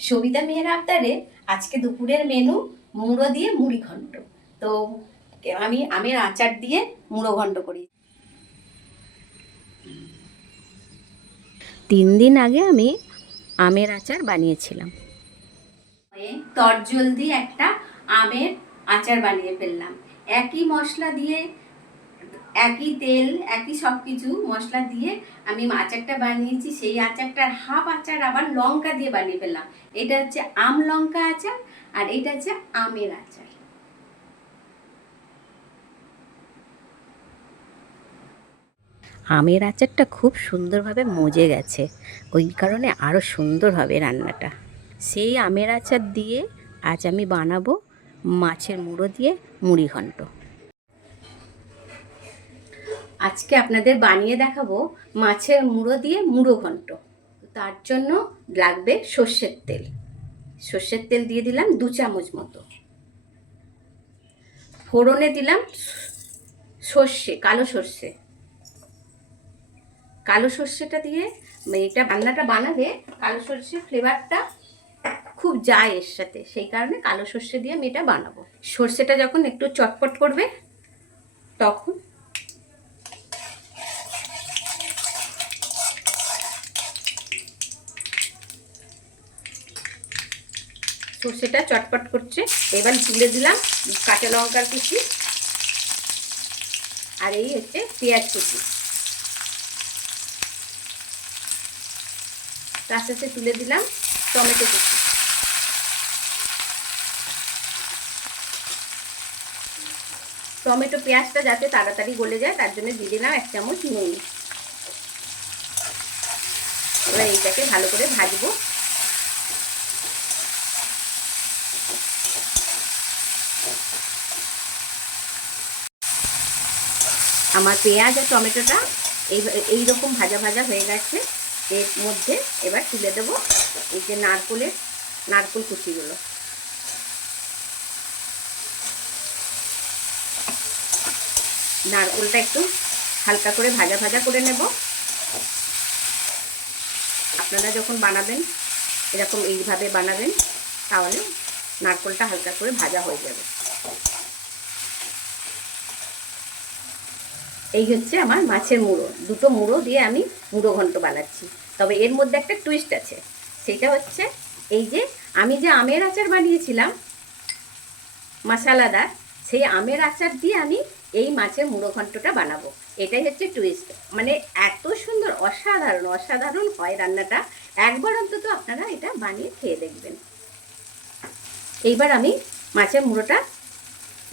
সবিতা মেয়ের আবদারে আজকে দুপুরের মেনু মুড়ো দিয়ে মুড়ি ঘন্ট। তো আমি আমের আচার দিয়ে মুড়ো ঘন্ট করি। 3 দিন আগে আমি আমের আচার বানিয়েছিলাম। তরজলদি একটা আমের আচার বানিয়ে ফেললাম। একই মশলা দিয়ে, একই তেল, একই সব কিছু মশলা দিয়ে আমি আচারটা বানিয়েছি। সেই আচারটার হাফ আচার আবার লঙ্কা দিয়ে বানিয়ে ফেললাম। এটা হচ্ছে আম লঙ্কা আচার, আর এটা হচ্ছে আমের আচার। আমের আচারটা খুব সুন্দরভাবে মজে গেছে, ওই কারণে আরও সুন্দর হবে রান্নাটা। সেই আমের আচার দিয়ে আজ আমি বানাবো মাছের মুড়ো দিয়ে মুড়ি ঘন্ট। আজকে আপনাদের বানিয়ে দেখাবো মাছের মুড়ো দিয়ে মুড়ো ঘন্ট। তার জন্য লাগবে সর্ষের তেল। সর্ষের তেল দিয়ে দিলাম 2 চামচ মতো। ফোড়নে দিলাম সর্ষে, কালো সর্ষে। কালো সর্ষেটা দিয়ে এটা রান্নাটা বানালে কালো সর্ষের ফ্লেভারটা খুব যায় এর সাথে, সেই কারণে কালো সর্ষে দিয়ে আমি এটা বানাবো। সর্ষেটা যখন একটু চটপট করবে তখন সর্ষেটা চটপট করছে, এবার তুলে দিলাম কাঁচা লঙ্কার কুচি, আর এই হচ্ছে পেঁয়াজ কুচি। তার সাথে তুলে দিলাম টমেটো কুচি। টমেটো পেঁয়াজটা যাতে তাড়াতাড়ি গলে যায় তার জন্য দিয়ে দিলাম 1 চামচ নুন। এবার এইটাকে ভালো করে ভাজবো। আমার পেঁয়াজ আর টমেটোটা এইরকম ভাজা ভাজা হয়ে গেছে। এর মধ্যে এবার তুলে দেবো এই যে নারকেল কুচিগুলো। নারকেলটা একটু হালকা করে ভাজা ভাজা করে নেব। আপনারা যখন বানাবেন এরকম এইভাবে বানাবেন, তাহলে নারকেলটা হালকা করে ভাজা হয়ে যাবে। এই হচ্ছে আমার মাছের মুড়ো। 2টো মুড়ো দিয়ে আমি মুড়ো ঘন্ট বানাচ্ছি। তবে এর মধ্যে একটা টুইস্ট আছে, সেটা হচ্ছে এই যে আমি যে আমের আচার বানিয়েছিলাম মশলাদার, সেই আমের আচার দিয়ে আমি এই মাছের মুড়ো ঘন্টটা বানাবো। এটাই হচ্ছে টুইস্ট। মানে এত সুন্দর, অসাধারণ অসাধারণ হয় রান্নাটা। একবার অন্তত আপনারা এটা বানিয়ে খেয়ে দেখবেন। এইবার আমি মাছের মুড়োটা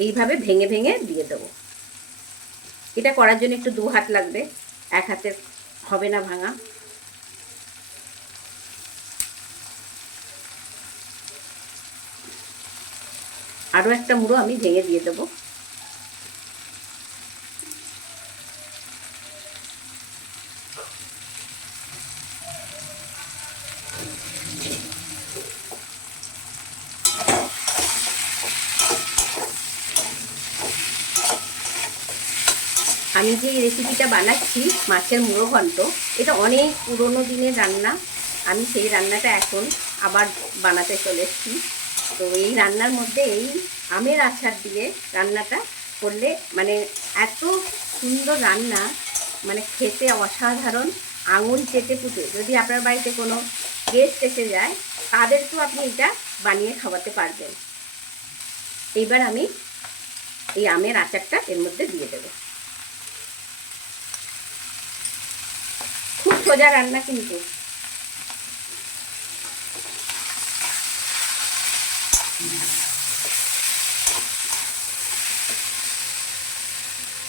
এইভাবে ভেঙে ভেঙে দিয়ে দেবো। এটা করার জন্য একটু 2 হাত লাগবে, 1 হাতে হবে না ভাঙা। আরও একটা মুড়ো আমি ভেঙে দিয়ে দেবো। আমি যে রেসিপিটা বানাচ্ছি মাছের মুড়ো ঘন্ট, এটা অনেক পুরনো দিনের রান্না। আমি সেই রান্নাটা এখন আবার বানাতে চলে এসেছি। তো এই রান্নার মধ্যে এই আমের আচার দিয়ে রান্নাটা করলে মানে এত সুন্দর রান্না, মানে খেতে অসাধারণ। আঙুল চেটে পুটে যদি আপনার বাড়িতে কোনো গেস্ট এসে যায় তাদেরকেও আপনি এটা বানিয়ে খাওয়াতে পারবেন। এইবার আমি এই আমের আচারটা এর মধ্যে দিয়ে দেবো। খুব সোজা রান্না কিন্তু।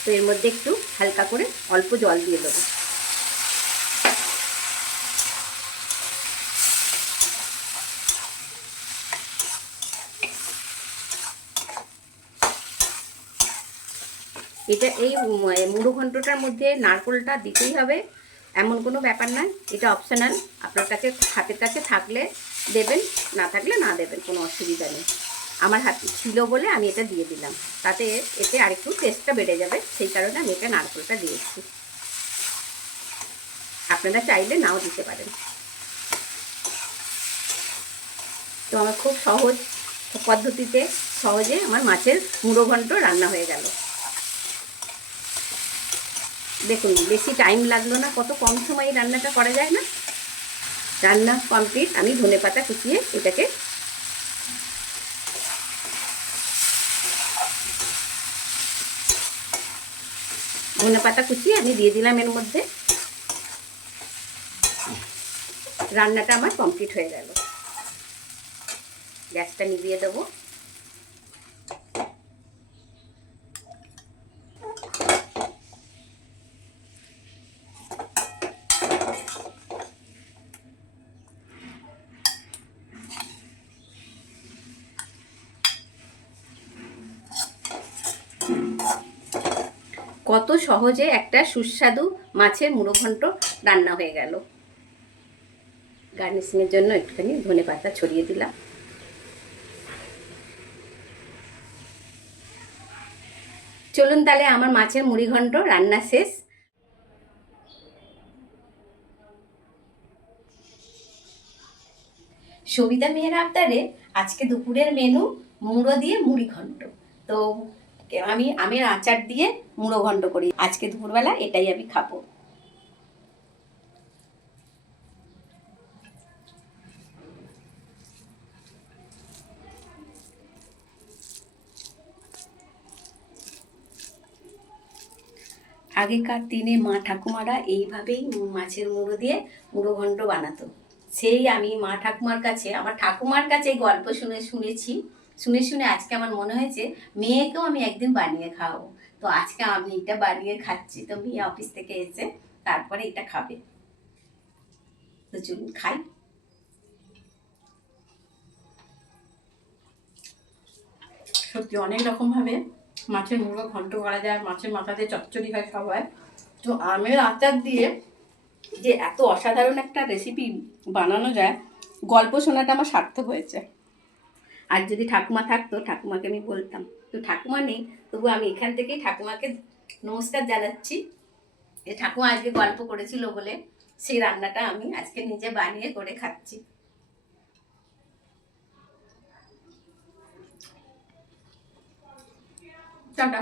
তো এর মধ্যে একটু হালকা করে অল্প জল দিয়ে দেবো। এটা এই মুড়ো ঘন্টটার মধ্যে নারকেলটা দিতেই হবে এমন কোনো ব্যাপার না, এটা অপশনাল। আপনার কাছে হাতের কাছে থাকলে দেবেন, না থাকলে না দেবেন, কোনো অসুবিধা নেই। আমার হাতে ছিল বলে আমি এটা দিয়ে দিলাম, তাতে এতে আরেকটু টেস্টটা বেড়ে যাবে, সেই কারণে আমি এটা নারকেলটা দিয়েছি। আপনারা চাইলে নাও দিতে পারেন। তো আমার খুব সহজ পদ্ধতিতে সহজে আমার মাছের মুড়ো ঘন্ট রান্না হয়ে গেল। দেখুন বেশি টাইম লাগলো না, কত কম সময়ে রান্নাটা করা যায় না। রান্না কমপ্লিট। আমি ধনেপাতা কুচিয়ে এটাকে ধনেপাতা কুচিয়ে আমি দিয়ে দিলাম এর মধ্যে। রান্নাটা আমার কমপ্লিট হয়ে গেল। গ্যাসটা নিভিয়ে দেবো। কত সহজে একটা সুস্বাদু মাছের মুড়ো ঘন্ট রান্না হয়ে গেল। গার্নিশিংয়ের জন্য একটুখানি ধনেপাতা ছড়িয়ে দিলাম। চলুন তাহলে আমার মাছের মুড়ি ঘন্ট রান্না শেষ। সবিতা মেয়ের আবদারে আজকে দুপুরের মেনু মুড়ো দিয়ে মুড়ি ঘন্ট। তো আমি আমের আচার দিয়ে মুড়ো ঘন্ট করি আজকে দুপুরবেলা, এটাই আমি খাবো। আগেকার দিনে মা ঠাকুমারা এইভাবেই মাছের মুড়ো দিয়ে মুড়ো ঘন্ট বানাতো। সেই আমি মা ঠাকুমার কাছে, আমার ঠাকুমার কাছে এই গল্প শুনে আজকে আমার মনে হয়েছে মেয়েকেও আমি একদিন বানিয়ে খাওয়াবো। তো আজকে আমি এটা বানিয়ে খাচ্ছি। তো মেয়ে অফিস থেকে এসে তারপরে এটা খাবে। তো চলুন খাই। সত্যি অনেক রকমভাবে মাছের মুড়ো ঘন্ট করা যায়, মাছের মাথাতে চচ্চড়ি হয়, সব হয়। তো আমের আচার দিয়ে যে এত অসাধারণ একটা রেসিপি বানানো যায়, গল্প শোনাটা আমার সার্থক হয়েছে। আর যদি ঠাকুমা থাকতো, ঠাকুমাকে আমি বলতাম। তো ঠাকুমা নেই, তবু আমি এখান থেকেই ঠাকুমাকে নমস্কার জানাচ্ছি যে ঠাকুমা আজকে গল্প করেছিল বলে সেই রান্নাটা আমি আজকে নিজে বানিয়ে করে খাচ্ছি। টাটা।